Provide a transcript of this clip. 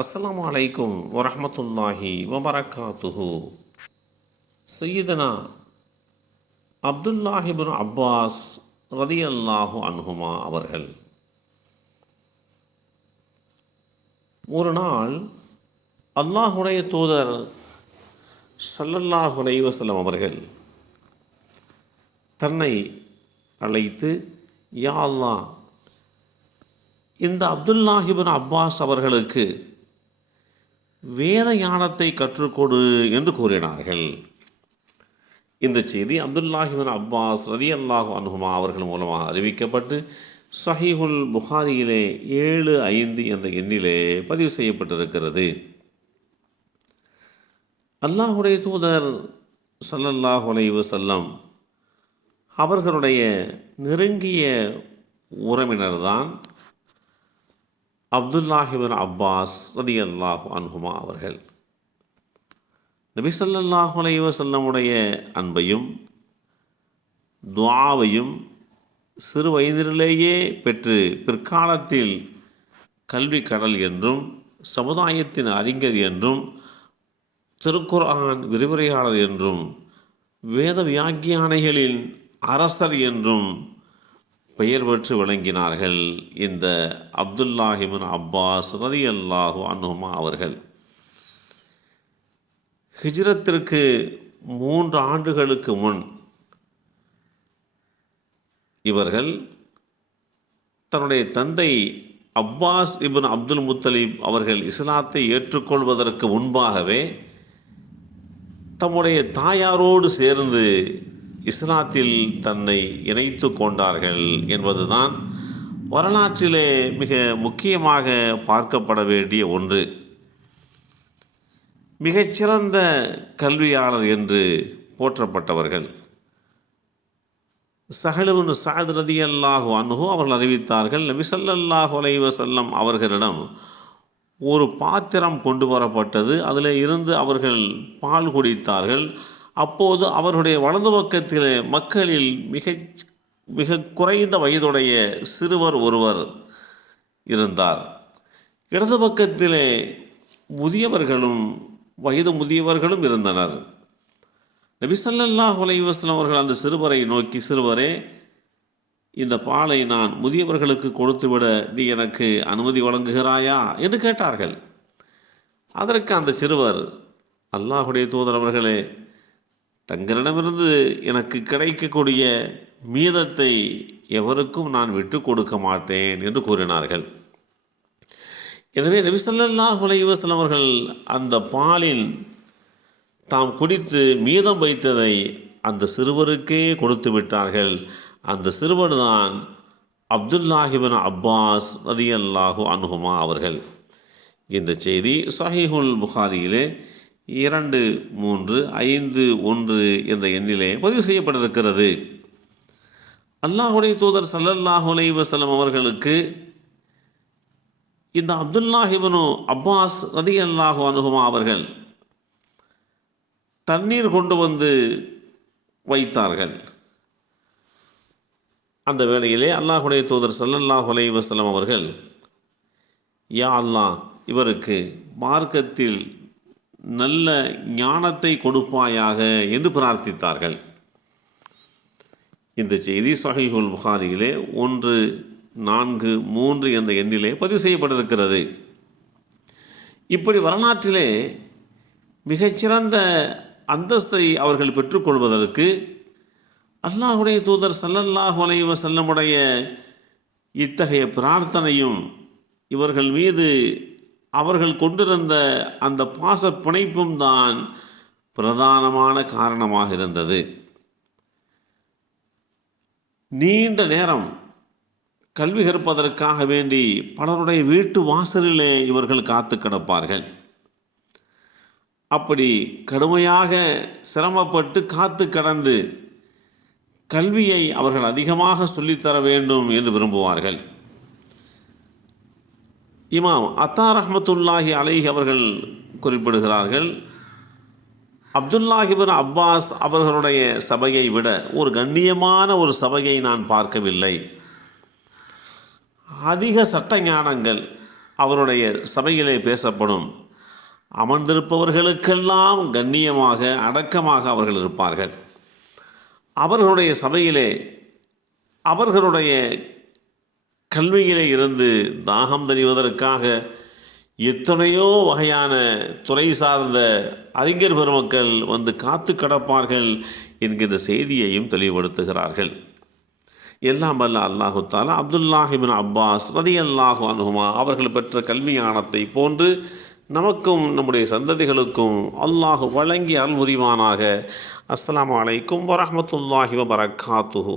அஸ்லாம் வலைக்கும் வரமத்துல்லாஹி வபரகாத்துஹு. சையீதனா அப்துல்லாஹிபின் அப்பாஸ் ரதியல்லாஹு அன்ஹுமா அவர்கள். ஒரு நாள் அல்லாஹுடைய தூதர் சல்லல்லாஹு அலைஹி அவர்கள் தன்னை அழைத்து யா அல்லா இந்த அப்துல்லாஹிபின் அப்பாஸ் அவர்களுக்கு வேத ஞானத்தை கற்றுக்கொடு என்று கூறினார்கள். இந்த செய்தி அப்துல்லாஹிபின் அப்பாஸ் ரதி அல்லாஹு அனுகுமா அவர்கள் மூலமாக அறிவிக்கப்பட்டு சஹிஹுல் புகாரியிலே ஏழு ஐந்து என்ற எண்ணிலே பதிவு செய்யப்பட்டிருக்கிறது. அல்லாஹுடைய தூதர் ஸல்லல்லாஹு அலைஹி அவர்களுடைய நெருங்கிய உறவினர்தான் அப்துல்லாஹிபின் அப்பாஸ் ரதி அல்லாஹு அன்ஹுமா அவர்கள். நபி ஸல்லல்லாஹு அலைஹி அன்பையும் துவாவையும் சிறு வயதிலேயே பெற்று பிற்காலத்தில் கல்வி கடல் என்றும் சமுதாயத்தின் அறிஞர் என்றும் திருக்குர்ஆன் விரிவுரையாளர் என்றும் வேத வியாக்கியானைகளின் அரசர் என்றும் பெயர் பெற்று விளங்கினார்கள் இந்த அப்துல்லாஹிமின் அப்பாஸ் ரதி அல்லாஹு அன்ஹுமா அவர்கள். ஹிஜ்ரத்திற்கு மூன்று ஆண்டுகளுக்கு முன் இவர்கள் தன்னுடைய தந்தை அப்பாஸ் இபின் அப்துல் முத்தலீப் அவர்கள் இஸ்லாத்தை ஏற்றுக்கொள்வதற்கு முன்பாகவே தம்முடைய தாயாரோடு சேர்ந்து இஸ்லாத்தில் தன்னை இணைத்து கொண்டார்கள் என்பதுதான் வரலாற்றிலே மிக முக்கியமாக பார்க்கப்பட வேண்டிய ஒன்று. மிகச்சிறந்த கல்வியாளர் என்று போற்றப்பட்டவர்கள். சஹலுவின் சாத் ரதி அல்லாஹு அன்ஹு அவர்கள் அறிவித்தார்கள் நபிசல்லாஹு ஸல்லல்லாஹு அலைஹி அவர்களிடம் ஒரு பாத்திரம் கொண்டு வரப்பட்டது. அதில் இருந்து அவர்கள் பால் குடித்தார்கள். அப்போது அவருடைய வலது பக்கத்தில் மக்களில் மிக மிக குறைந்த வயதுடைய சிறுவர் ஒருவர் இருந்தார். இடது பக்கத்திலே முதியவர்களும் வயது முதியவர்களும் இருந்தனர். நபிசல்லா ஸல்லல்லாஹு அவர்கள் அந்த சிறுவரை நோக்கி சிறுவரே இந்த பாலை நான் முதியவர்களுக்கு கொடுத்துவிட நீ எனக்கு அனுமதி வழங்குகிறாயா? என்று கேட்டார்கள். அதற்கு அந்த சிறுவர் அல்லாஹுடைய தூதர் அவர்களே தங்களிடமிருந்து எனக்கு கிடைக்கக்கூடிய மீதத்தை எவருக்கும் நான் விட்டு கொடுக்க மாட்டேன் என்று கூறினார்கள். எனவே நபி ஸல்லல்லாஹு அவர்கள் அந்த பாலில் தாம் குடித்து மீதம் வைத்ததை அந்த சிறுவருக்கே கொடுத்து விட்டார்கள். அந்த சிறுவர் தான் அப்துல்லாஹிபின் அப்பாஸ் ரதியல்லாஹு அனுகுமா அவர்கள். இந்த செய்தி சஹிஹுல் புகாரியிலே இரண்டு மூன்று ஐந்து ஒன்று என்ற எண்ணிலே பதிவு செய்யப்பட்டிருக்கிறது. அல்லாஹுடைய தூதர் சல்லல்லாஹு அலைஹி வஸல்லம் அவர்களுக்கு இந்த அப்துல்லாஹிபனு அப்பாஸ் ரதி அல்லாஹு அனுகுமா அவர்கள் தண்ணீர் கொண்டு வந்து வைத்தார்கள். அந்த வேளையிலே அல்லாஹுடைய தூதர் சல்லல்லாஹு அலைஹி வஸல்லம் அவர்கள் யா அல்லாஹ் இவருக்கு மார்க்கத்தில் நல்ல ஞானத்தை கொடுப்பாயாக என்று பிரார்த்தித்தார்கள். இந்த செய்தி சஹீஹுல் புகாரியிலே ஒன்று நான்கு மூன்று என்ற எண்ணிலே பதிவு செய்யப்பட்டிருக்கிறது. இப்படி வரலாற்றிலே மிகச்சிறந்த அந்தஸ்தை அவர்கள் பெற்றுக்கொள்வதற்கு அல்லாஹுடைய தூதர் சல்லல்லாஹு அலைஹி செல்லமுடைய இத்தகைய பிரார்த்தனையும் இவர்கள் மீது அவர்கள் கொண்டிருந்த அந்த பாச பிணைப்பும் தான் பிரதானமான காரணமாக இருந்தது. நீண்ட நேரம் கல்வி கற்பதற்காக வேண்டி பலருடைய வீட்டு வாசலிலே இவர்கள் காத்து கிடப்பார்கள். அப்படி கடுமையாக சிரமப்பட்டு காத்து கடந்து கல்வியை அவர்கள் அதிகமாக சொல்லித்தர வேண்டும் என்று விரும்புவார்கள். இமாம் அத்தா ரஹமத்துல்லாஹி அலைஹி அவர்கள் குறிப்பிடுகிறார்கள் அப்துல்லாஹிபின் அப்பாஸ் அவர்களுடைய சபையை விட ஒரு கண்ணியமான ஒரு சபையை நான் பார்க்கவில்லை. அதிக சட்ட ஞானங்கள் அவருடைய சபையிலே பேசப்படும். அமர்ந்திருப்பவர்களுக்கெல்லாம் கண்ணியமாக அடக்கமாக அவர்கள் இருப்பார்கள். அவர்களுடைய சபையிலே அவர்களுடைய கல்வியிலே இருந்து தாகம் தணிவதற்காக எத்தனையோ வகையான துறை சார்ந்த அறிஞர் பெருமக்கள் வந்து காத்து கிடப்பார்கள் என்கின்ற செய்தியையும் தெளிவுபடுத்துகிறார்கள். எல்லாம் வல்ல அல்லாஹு தாலா அப்துல்லாஹிபின் அப்பாஸ் ரதி அல்லாஹு அனுகுமா அவர்கள் பெற்ற கல்வி ஞானத்தை போன்று நமக்கும் நம்முடைய சந்ததிகளுக்கும் அல்லாஹு வழங்கி அருள் புரிவானாக அஸ்லாம் அலைக்கும் வரமத்துல்லாஹி வபரகாத்துஹு